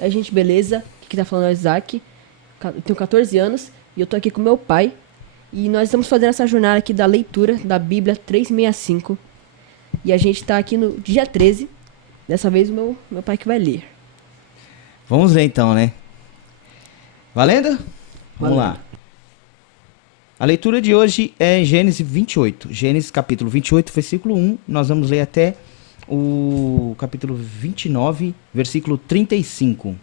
A gente, beleza? Aqui que tá falando é o Isaac. Eu tenho 14 anos e eu tô aqui com meu pai. E nós estamos fazendo essa jornada aqui da leitura da Bíblia 365. E a gente tá aqui no dia 13. Dessa vez o meu pai que vai ler. Vamos ler então, né? Valendo? Vamos Valendo. lá. A leitura de hoje é Gênesis 28. Gênesis capítulo 28, versículo 1. Nós vamos ler até o capítulo 29, versículo 35.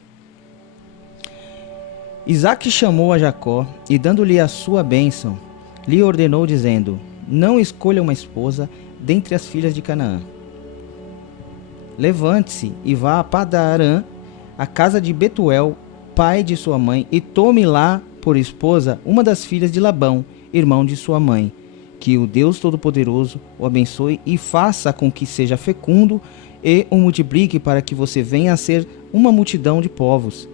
Isaac chamou a Jacó e, dando-lhe a sua bênção, lhe ordenou, dizendo: não escolha uma esposa dentre as filhas de Canaã. Levante-se e vá a Padan-Arã, a casa de Betuel, pai de sua mãe, e tome lá por esposa uma das filhas de Labão, irmão de sua mãe. Que o Deus Todo-Poderoso o abençoe e faça com que seja fecundo e o multiplique para que você venha a ser uma multidão de povos.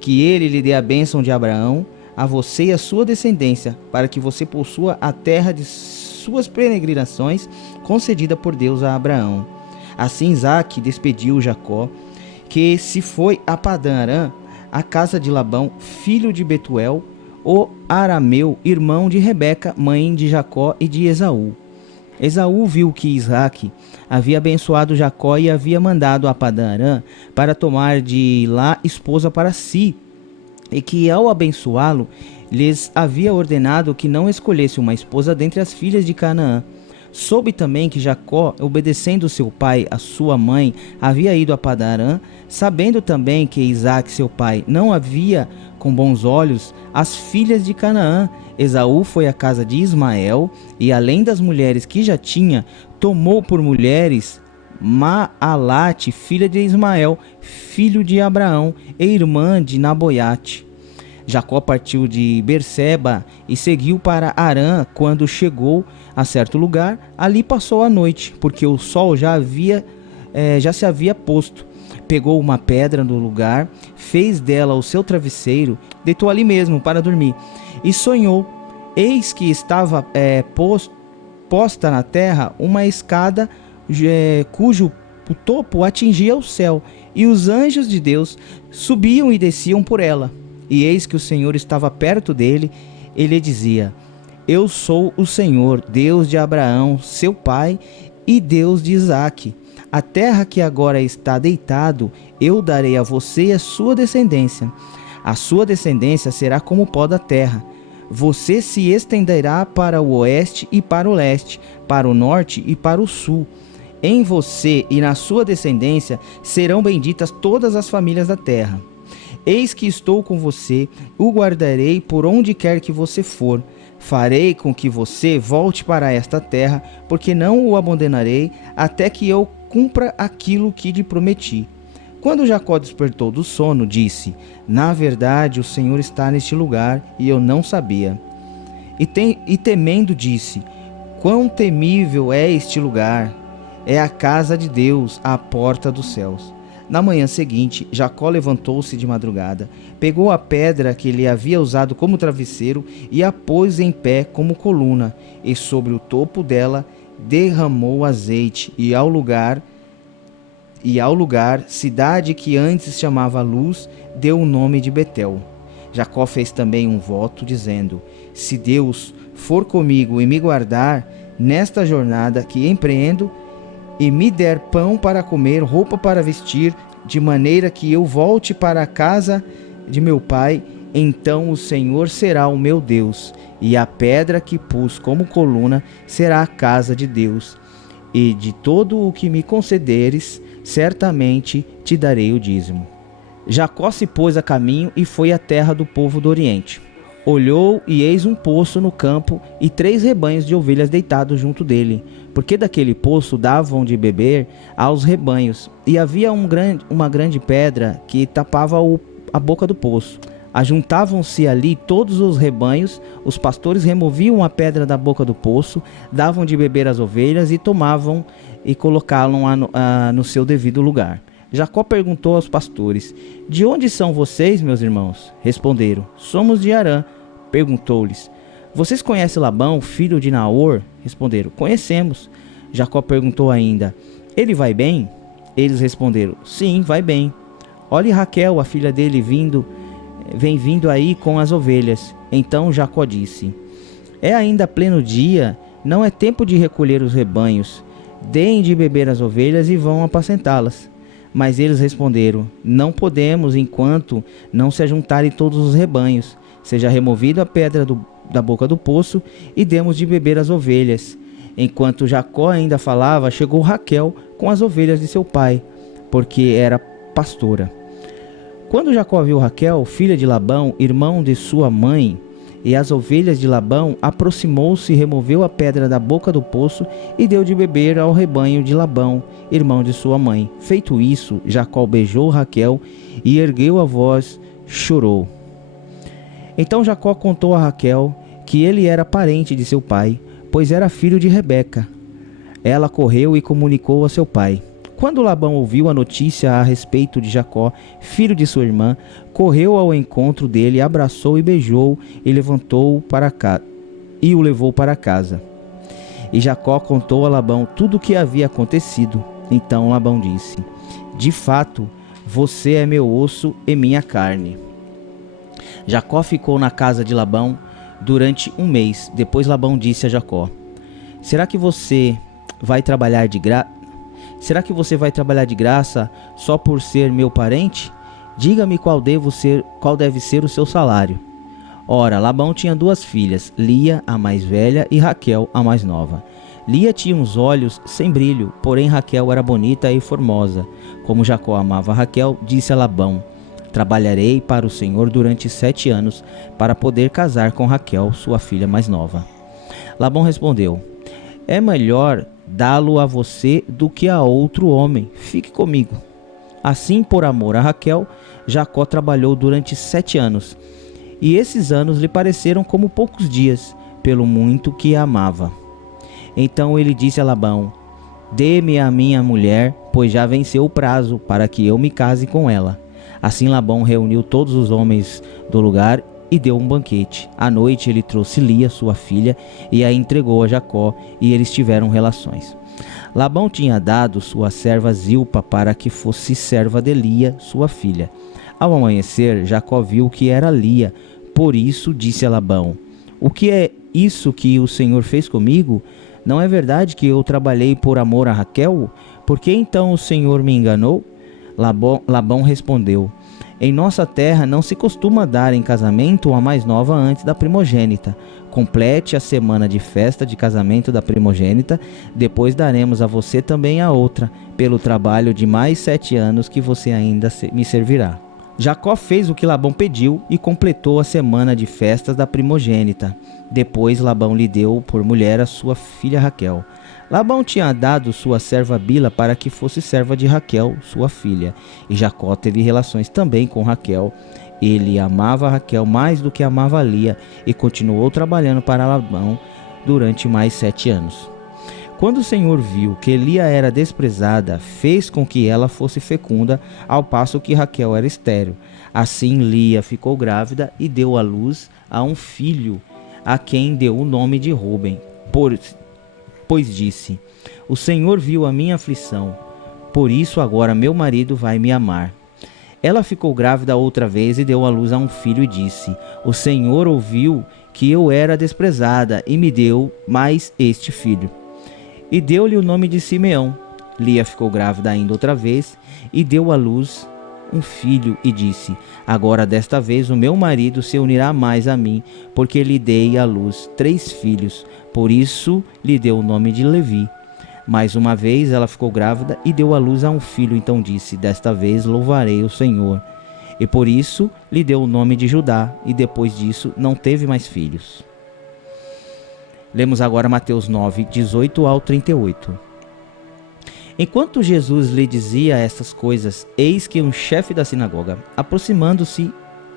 Que ele lhe dê a bênção de Abraão, a você e a sua descendência, para que você possua a terra de suas peregrinações, concedida por Deus a Abraão. Assim Isaque despediu Jacó, que se foi a Padan-Arã, a casa de Labão, filho de Betuel, o arameu, irmão de Rebeca, mãe de Jacó e de Esaú. Esaú viu que Isaque havia abençoado Jacó e havia mandado a Padan-Arã para tomar de lá esposa para si, e que ao abençoá-lo, lhes havia ordenado que não escolhesse uma esposa dentre as filhas de Canaã. Soube também que Jacó, obedecendo seu pai, a sua mãe, havia ido a Padan-Arã, sabendo também que Isaque, seu pai, não havia com bons olhos as filhas de Canaã. Esaú foi à casa de Ismael e, além das mulheres que já tinha, tomou por mulheres Maalate, filha de Ismael, filho de Abraão, e irmã de Naboiate. Jacó partiu de Berseba e seguiu para Harã. Quando chegou a certo lugar, ali passou a noite, porque o sol já se havia posto. Pegou uma pedra no lugar, fez dela o seu travesseiro, deitou ali mesmo para dormir, e sonhou. Eis que estava posta na terra uma escada cujo topo atingia o céu, e os anjos de Deus subiam e desciam por ela. E eis que o Senhor estava perto dele, e lhe dizia: eu sou o Senhor, Deus de Abraão, seu pai, e Deus de Isaque. A terra que agora está deitado, eu darei a você e a sua descendência. A sua descendência será como o pó da terra. Você se estenderá para o oeste e para o leste, para o norte e para o sul. Em você e na sua descendência serão benditas todas as famílias da terra. Eis que estou com você, o guardarei por onde quer que você for. Farei com que você volte para esta terra, porque não o abandonarei até que eu cumpra aquilo que lhe prometi. Quando Jacó despertou do sono, disse: na verdade, o Senhor está neste lugar, e eu não sabia. E temendo disse: quão temível é este lugar! É a casa de Deus, à porta dos céus. Na manhã seguinte, Jacó levantou-se de madrugada, pegou a pedra que ele havia usado como travesseiro e a pôs em pé como coluna, e sobre o topo dela derramou azeite, e ao lugar, cidade que antes chamava Luz, deu o nome de Betel. Jacó fez também um voto, dizendo: se Deus for comigo e me guardar nesta jornada que empreendo, e me der pão para comer, roupa para vestir, de maneira que eu volte para a casa de meu pai, então o Senhor será o meu Deus, e a pedra que pus como coluna será a casa de Deus. E de todo o que me concederes, certamente te darei o dízimo. Jacó se pôs a caminho e foi à terra do povo do Oriente. Olhou, e eis um poço no campo, e 3 rebanhos de ovelhas deitados junto dele, porque daquele poço davam de beber aos rebanhos, e havia uma grande pedra que tapava a boca do poço. Ajuntavam-se ali todos os rebanhos, os pastores removiam a pedra da boca do poço, davam de beber às ovelhas e tomavam e colocavam no seu devido lugar. Jacó perguntou aos pastores: de onde são vocês, meus irmãos? Responderam: somos de Harã. Perguntou-lhes: vocês conhecem Labão, filho de Naor? Responderam: conhecemos. Jacó perguntou ainda: ele vai bem? Eles responderam: sim, vai bem. olhe Raquel, a filha dele, vem vindo aí com as ovelhas. Então Jacó disse: é ainda pleno dia, não é tempo de recolher os rebanhos. Deem de beber as ovelhas e vão apacentá-las. Mas eles responderam: não podemos, enquanto não se ajuntarem todos os rebanhos. Seja removida a pedra da boca do poço e demos de beber as ovelhas. Enquanto Jacó ainda falava, chegou Raquel com as ovelhas de seu pai, porque era pastora. Quando Jacó viu Raquel, filha de Labão, irmão de sua mãe, e as ovelhas de Labão, aproximou-se e removeu a pedra da boca do poço e deu de beber ao rebanho de Labão, irmão de sua mãe. Feito isso, Jacó beijou Raquel e ergueu a voz, chorou. Então Jacó contou a Raquel que ele era parente de seu pai, pois era filho de Rebeca. Ela correu e comunicou a seu pai. Quando Labão ouviu a notícia a respeito de Jacó, filho de sua irmã, correu ao encontro dele, abraçou e beijou e o levou para casa. E Jacó contou a Labão tudo o que havia acontecido. Então Labão disse: de fato, você é meu osso e minha carne. Jacó ficou na casa de Labão durante 1 mês. Depois Labão disse a Jacó: será que você vai trabalhar de graça só por ser meu parente? Diga-me qual deve ser o seu salário. Ora, Labão tinha 2 filhas, Lia, a mais velha, e Raquel, a mais nova. Lia tinha uns olhos sem brilho, porém Raquel era bonita e formosa. Como Jacó amava Raquel, disse a Labão: trabalharei para o Senhor durante 7 anos, para poder casar com Raquel, sua filha mais nova. Labão respondeu: é melhor dá-lo a você do que a outro homem. Fique comigo. Assim, por amor a Raquel, Jacó trabalhou durante 7 anos. E esses anos lhe pareceram como poucos dias, pelo muito que a amava. Então ele disse a Labão: dê-me a minha mulher, pois já venceu o prazo para que eu me case com ela. Assim Labão reuniu todos os homens do lugar e deu um banquete. À noite ele trouxe Lia, sua filha, e a entregou a Jacó, e eles tiveram relações. Labão tinha dado sua serva Zilpa para que fosse serva de Lia, sua filha. Ao amanhecer, Jacó viu que era Lia, por isso disse a Labão: o que é isso que o Senhor fez comigo? Não é verdade que eu trabalhei por amor a Raquel? Por que então o Senhor me enganou? Labão respondeu: em nossa terra não se costuma dar em casamento a mais nova antes da primogênita. Complete a semana de festa de casamento da primogênita, depois daremos a você também a outra, pelo trabalho de mais 7 anos que você ainda me servirá. Jacó fez o que Labão pediu e completou a semana de festas da primogênita. Depois Labão lhe deu por mulher a sua filha Raquel. Labão tinha dado sua serva Bila para que fosse serva de Raquel, sua filha. E Jacó teve relações também com Raquel. Ele amava Raquel mais do que amava Lia e continuou trabalhando para Labão durante mais 7 anos. Quando o Senhor viu que Lia era desprezada, fez com que ela fosse fecunda, ao passo que Raquel era estéril. Assim Lia ficou grávida e deu à luz a um filho, a quem deu o nome de Ruben, pois disse: o Senhor viu a minha aflição, por isso agora meu marido vai me amar. Ela ficou grávida outra vez e deu à luz a um filho e disse: o Senhor ouviu que eu era desprezada e me deu mais este filho. E deu-lhe o nome de Simeão. Lia ficou grávida ainda outra vez e deu à luz um filho e disse: agora desta vez o meu marido se unirá mais a mim, porque lhe dei à luz 3 filhos, por isso lhe deu o nome de Levi. Mais uma vez ela ficou grávida e deu à luz a um filho, então disse: desta vez louvarei o Senhor. E por isso lhe deu o nome de Judá, e depois disso não teve mais filhos. Lemos agora Mateus 9, 18 ao 38. Enquanto Jesus lhe dizia estas coisas, eis que um chefe da sinagoga, aproximando-se,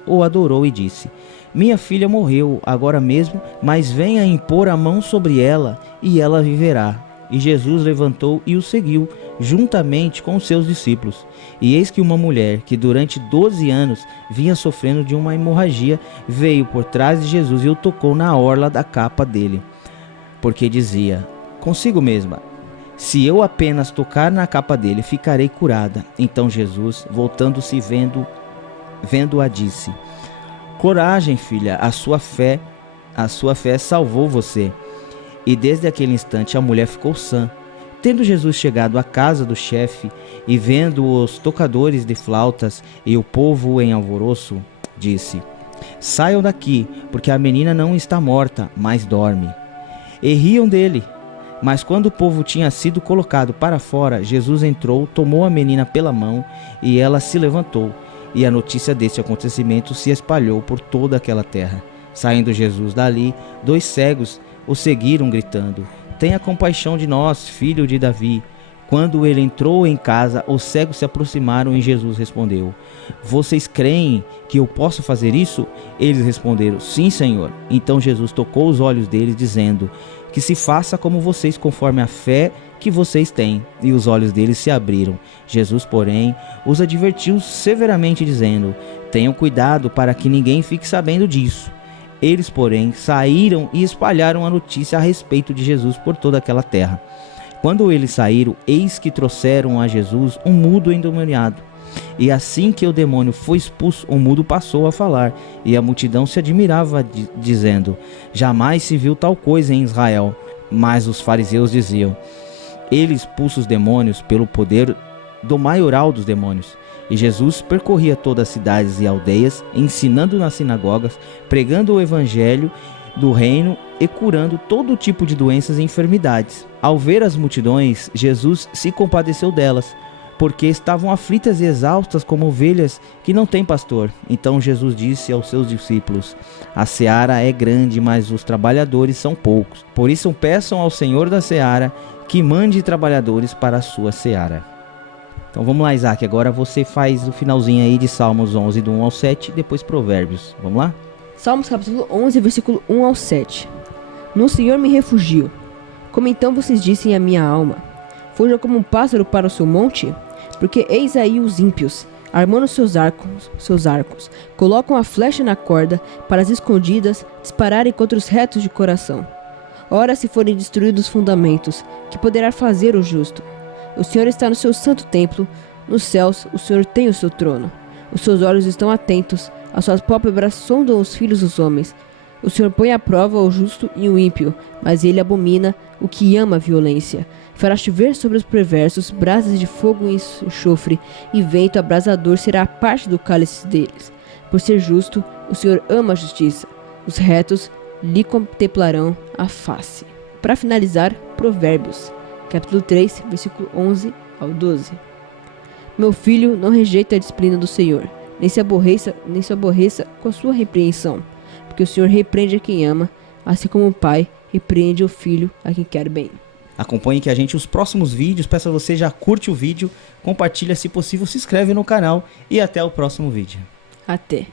o adorou e disse: minha filha morreu agora mesmo, mas venha impor a mão sobre ela e ela viverá. E Jesus levantou e o seguiu, juntamente com os seus discípulos. E eis que uma mulher, que durante 12 anos vinha sofrendo de uma hemorragia, veio por trás de Jesus e o tocou na orla da capa dele, porque dizia consigo mesma: Se eu apenas tocar na capa dele, ficarei curada. Então Jesus, voltando-se vendo-a, disse: coragem, filha, a sua fé salvou você. E desde aquele instante a mulher ficou sã. Tendo Jesus chegado à casa do chefe e vendo os tocadores de flautas e o povo em alvoroço, disse: saiam daqui, porque a menina não está morta, mas dorme. E riam dele. Mas quando o povo tinha sido colocado para fora, Jesus entrou, tomou a menina pela mão e ela se levantou. E a notícia deste acontecimento se espalhou por toda aquela terra. Saindo Jesus dali, 2 cegos o seguiram gritando: tenha compaixão de nós, filho de Davi. Quando ele entrou em casa, os cegos se aproximaram e Jesus respondeu: vocês creem que eu posso fazer isso? Eles responderam: sim, Senhor. Então Jesus tocou os olhos deles, dizendo: que se faça como vocês, conforme a fé que vocês têm. E os olhos deles se abriram. Jesus, porém, os advertiu severamente, dizendo: tenham cuidado para que ninguém fique sabendo disso. Eles, porém, saíram e espalharam a notícia a respeito de Jesus por toda aquela terra. Quando eles saíram, eis que trouxeram a Jesus um mudo endemoniado. E assim que o demônio foi expulso, o mudo passou a falar, e a multidão se admirava, dizendo: jamais se viu tal coisa em Israel. Mas os fariseus diziam: ele expulsa os demônios pelo poder do maioral dos demônios. E Jesus percorria todas as cidades e aldeias, ensinando nas sinagogas, pregando o evangelho do reino e curando todo tipo de doenças e enfermidades. Ao ver as multidões, Jesus se compadeceu delas, porque estavam aflitas e exaustas como ovelhas que não têm pastor. Então Jesus disse aos seus discípulos: a seara é grande, mas os trabalhadores são poucos. Por isso peçam ao Senhor da seara que mande trabalhadores para a sua seara. Então vamos lá, Isaac, agora você faz o finalzinho aí de Salmos 11, do 1 ao 7, depois Provérbios. Vamos lá? Salmos capítulo 11, versículo 1 ao 7. No Senhor me refugio. Como então vocês dizem a minha alma: fuja como um pássaro para o seu monte? Porque eis aí os ímpios, armando seus arcos, colocam a flecha na corda, para as escondidas dispararem contra os retos de coração. Ora, se forem destruídos os fundamentos, que poderá fazer o justo? O Senhor está no seu santo templo, nos céus o Senhor tem o seu trono. Os seus olhos estão atentos, as suas pálpebras sondam os filhos dos homens. O Senhor põe à prova o justo e o ímpio, mas ele abomina o que ama a violência. Fará chover sobre os perversos brasas de fogo e enxofre, e vento abrasador será a parte do cálice deles. Por ser justo, o Senhor ama a justiça. Os retos lhe contemplarão a face. Para finalizar, Provérbios, capítulo 3, versículo 11 ao 12. Meu filho, não rejeite a disciplina do Senhor, nem se aborreça com a sua repreensão, porque o Senhor repreende a quem ama, assim como o pai repreende o filho a quem quer bem. Acompanhe que a gente os próximos vídeos. Peço a você, já curte o vídeo, compartilha se possível, se inscreve no canal e até o próximo vídeo. Até!